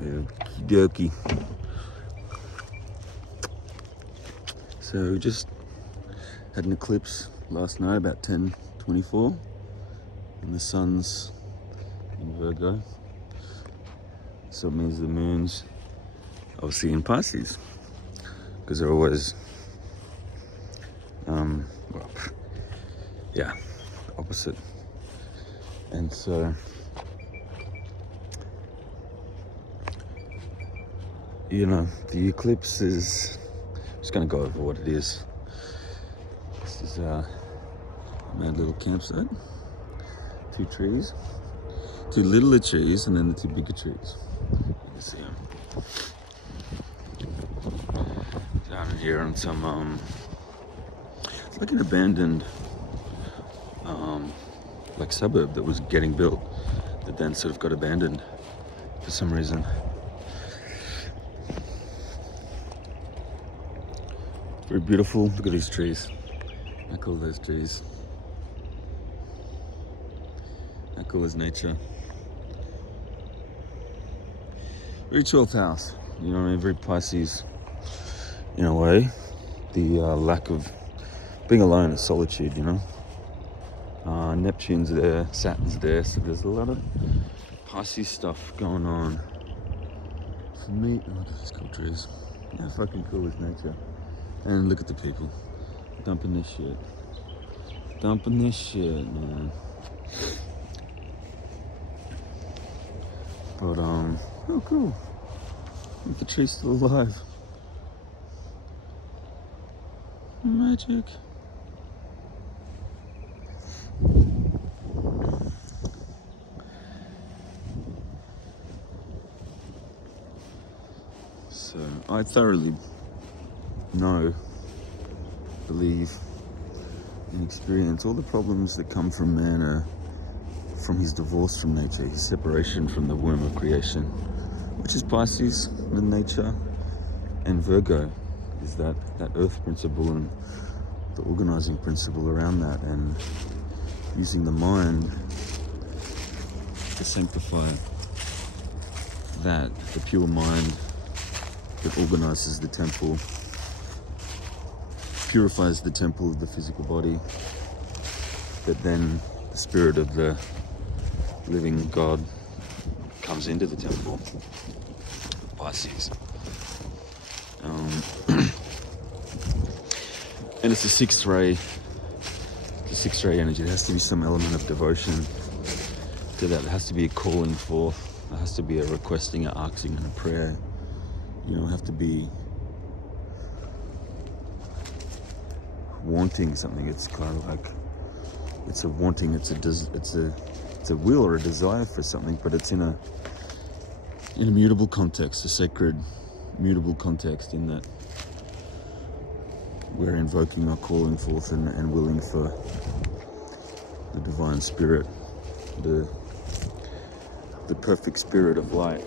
Okie dokie. So we just had an eclipse last night about 10:24, and the sun's in Virgo. So it means the moon's obviously in Pisces, because they're always, opposite. And so, the eclipse is, I'm just going to go over what it is. This is a mad little campsite. 2 trees, 2 littler trees, and then the 2 bigger trees. You can see them. Down here on some, it's like an abandoned, suburb that was getting built, that then sort of got abandoned for some reason. Very beautiful. Look at these trees. How cool are those trees? How cool is nature? Very 12th house. You know what I mean? Very Pisces in a way. The lack of being alone is solitude, Neptune's there, Saturn's there, so there's a lot of Pisces stuff going on. For me, look at these cool trees. How fucking cool is nature? And look at the people dumping this shit. Man. But oh cool. Look, the tree's still alive. Magic. So I thoroughly believe and experience all the problems that come from man are from his divorce from nature, his separation from the womb of creation, which is Pisces, the nature, and Virgo is that earth principle and the organizing principle around that, and using the mind to sanctify that, the pure mind that organizes the temple, purifies the temple of the physical body, that then the spirit of the living God comes into the temple. Pisces. And it's the sixth ray energy. There has to be some element of devotion to that. There has to be a calling forth. There has to be a requesting, a asking, and a prayer. You don't have to be wanting something. It's kind of like, it's a wanting, it's a will or a desire for something, but it's in a mutable context, a sacred mutable context, in that we're invoking our calling forth and willing for the divine spirit, the perfect spirit of light,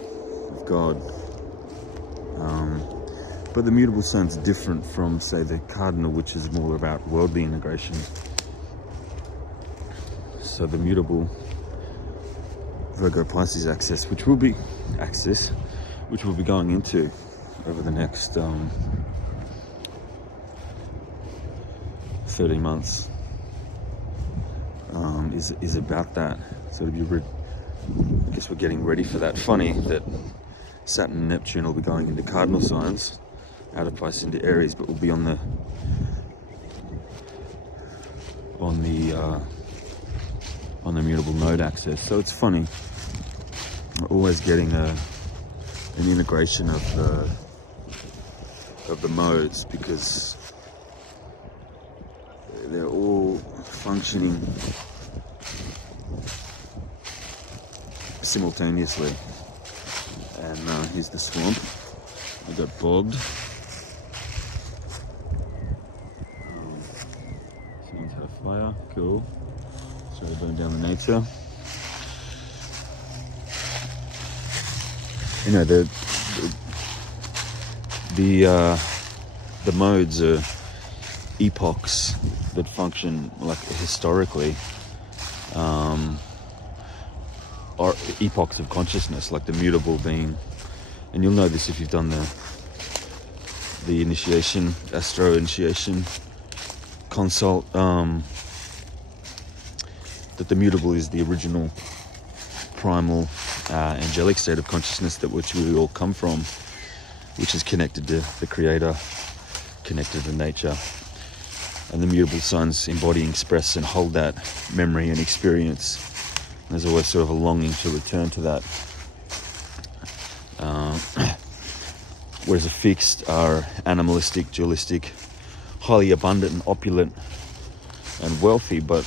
of God. But the mutable sounds different from, say, the cardinal, which is more about worldly integration. So the mutable Virgo Pisces axis, which we'll be going into over the next 30 months, is about that. So I guess we're getting ready for that. Funny that Saturn and Neptune will be going into cardinal signs, out of Pisces into Aries, but we'll be on the mutable node axis. So it's funny. We're always getting an integration of the modes, because they're all functioning simultaneously. And here's the swamp. I got bogged. Someone's had a fire. Cool. Sorry, burn down the nature. The modes are epochs that function like historically, or epochs of consciousness, like the mutable being and you'll know this if you've done the initiation, astro initiation consult, that the mutable is the original primal angelic state of consciousness that which we all come from, which is connected to the Creator, connected to nature. And the mutable signs embody, express and hold that memory and experience. And there's always sort of a longing to return to that. Whereas the fixed are animalistic, dualistic, highly abundant and opulent and wealthy, but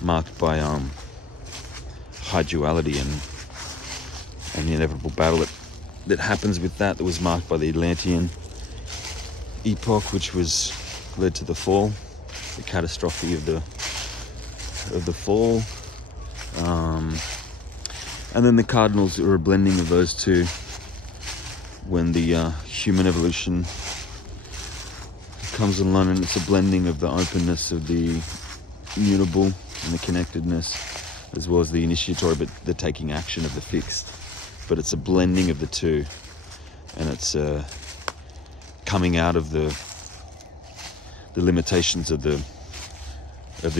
marked by high duality and the inevitable battle that happens with that was marked by the Atlantean epoch, which was led to the fall, the catastrophe of the fall. And then the cardinals are a blending of those two, when the human evolution comes online, and it's a blending of the openness of the mutable and the connectedness, as well as the initiatory, but the taking action of the fixed. But it's a blending of the two, and it's coming out of the limitations of the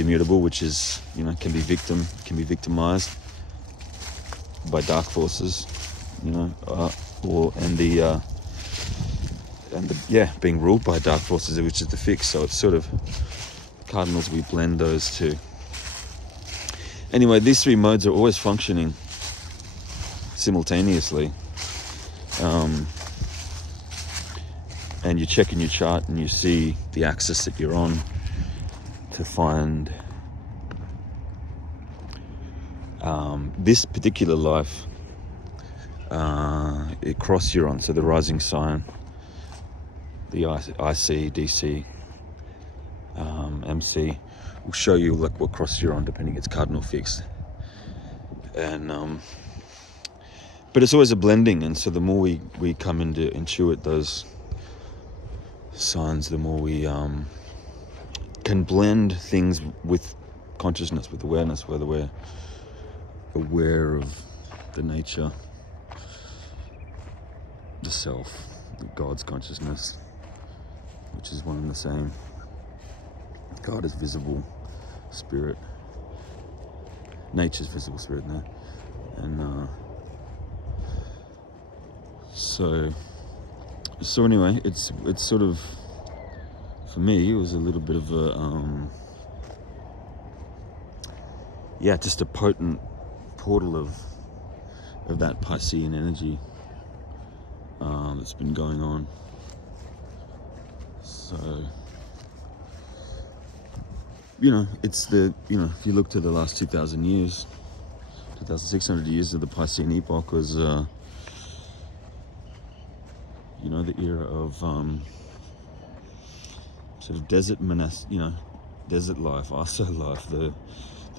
immutable, which is, can be victimized by dark forces, being ruled by dark forces, which is the fixed. So it's sort of cardinals, we blend those two. Anyway, these three modes are always functioning simultaneously. And you check in your chart and you see the axis that you're on to find this particular life cross you're on. So the rising sign, the IC, DC, MC will show you like what cross you're on, depending. It's cardinal fixed, and but it's always a blending. And so the more we come into intuit those signs, the more we can blend things with consciousness, with awareness, whether we're aware of the nature, the self, God's consciousness, which is one and the same. God is visible spirit, nature's visible spirit now, and so anyway, it's sort of, for me, it was a little bit of a just a potent portal of that Piscean energy that's been going on. So it's if you look to the last 2,000 years, 2,600 years of the Piscean epoch was the era of sort of desert desert life, ISO life, the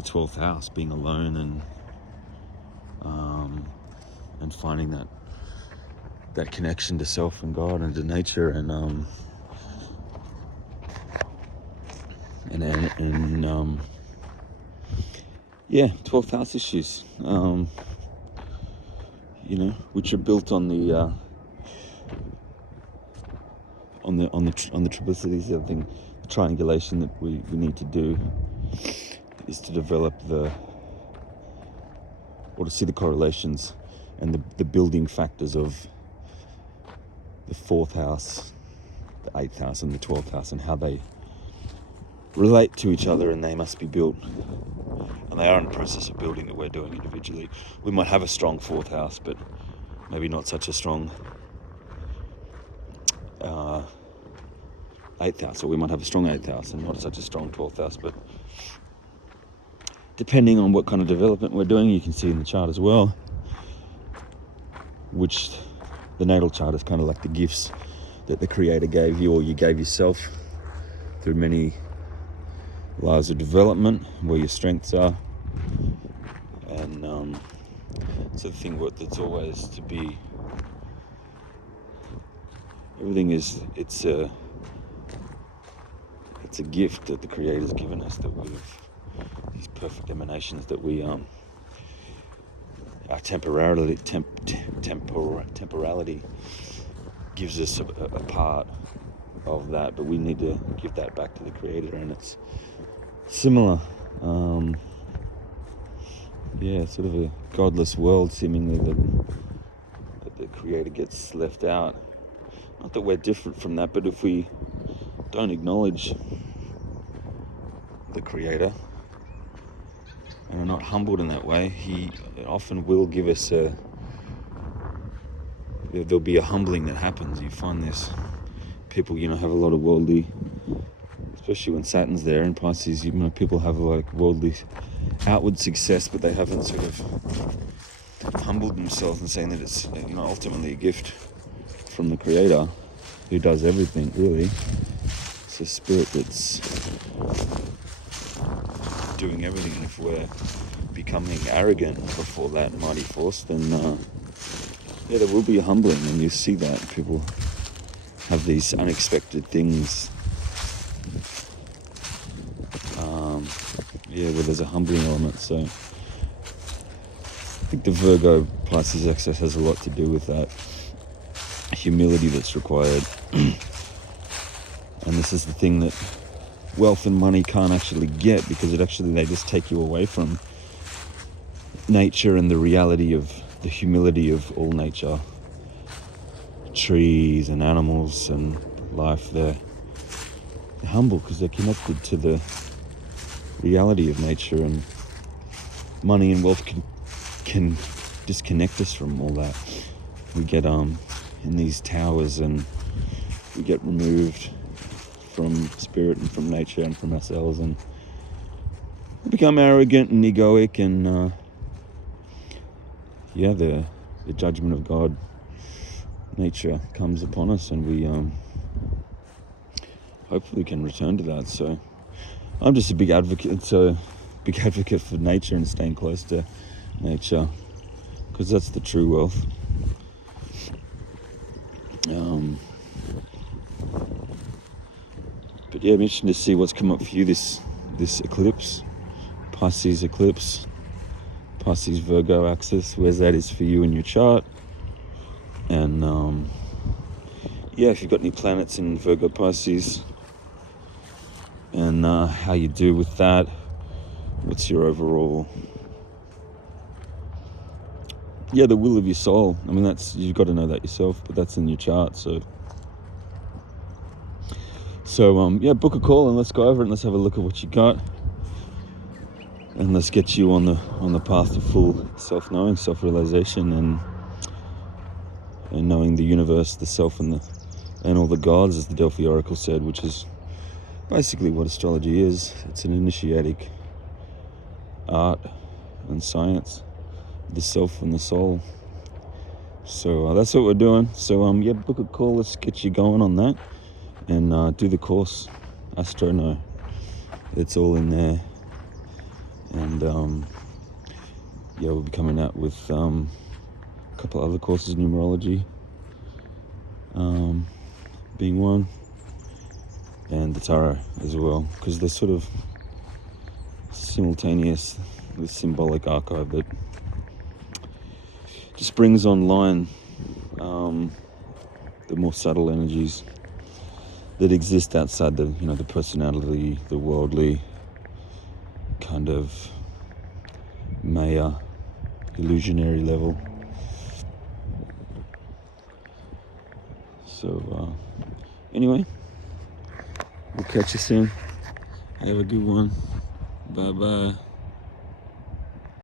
12th house, being alone and finding that connection to self and God and to nature, and 12th house issues, which are built on the triplicities. The other thing, the triangulation that we need to do is to develop or to see the correlations and the building factors of the 4th house, the 8th house and the 12th house, and how they relate to each other, and they must be built, and they are in the process of building that we're doing individually. We might have a strong 4th house, but maybe not such a strong 8th house, or we might have a strong 8th house and not such a strong 12th house. But depending on what kind of development we're doing, you can see in the chart as well, which the natal chart is kind of like the gifts that the Creator gave you, or you gave yourself through many lives of development, where your strengths are. And so the thing that's always to be, everything it's a gift that the Creator's given us, that these perfect emanations that we our temporality gives us a part of that, but we need to give that back to the Creator, and it's similar. Sort of a godless world, seemingly, that the Creator gets left out. Not that we're different from that, but if we don't acknowledge the Creator and are not humbled in that way, He often will give us there'll be a humbling that happens. You find this, people, have a lot of worldly, especially when Saturn's there in Pisces, people have like worldly outward success, but they haven't sort of humbled themselves and saying that it's ultimately a gift from the Creator, who does everything, really. It's a spirit that's doing everything, and if we're becoming arrogant before that mighty force, then there will be a humbling, and you see that people have these unexpected things where there's a humbling element. So I think the Virgo Pisces axis has a lot to do with that humility that's required. And this is the thing that wealth and money can't actually get, because they just take you away from nature and the reality of the humility of all nature. Trees and animals and life, they're humble because they're connected to the reality of nature, and money and wealth can disconnect us from all that. We get in these towers, and we get removed from spirit and from nature and from ourselves, and we become arrogant and egoic, and the judgment of God, nature, comes upon us, and we hopefully can return to that. So I'm just a big advocate for nature and staying close to nature, because that's the true wealth. But I'm interested to see what's come up for you this eclipse, Pisces eclipse, Pisces Virgo axis, where that is for you in your chart. And if you've got any planets in Virgo Pisces, and how you do with that, what's your overall, the will of your soul. I mean, you've got to know that yourself, but that's in your chart. So book a call and let's go over it, and let's have a look at what you got, and let's get you on the path to full self-knowing, self-realization, and knowing the universe, the self, and all the gods, as the Delphi Oracle said, which is basically what astrology is. It's an initiatic art and science, the self and the soul. So that's what we're doing. So book a call. Let's get you going on that, and do the course, Astro Know. It's all in there, and we'll be coming out with a couple other courses, numerology being one, and the tarot as well, because they're sort of simultaneous, this symbolic archive that just brings online the more subtle energies that exist outside the personality, the worldly kind of Maya illusionary level. So anyway, we'll catch you soon. Have a good one. Bye bye.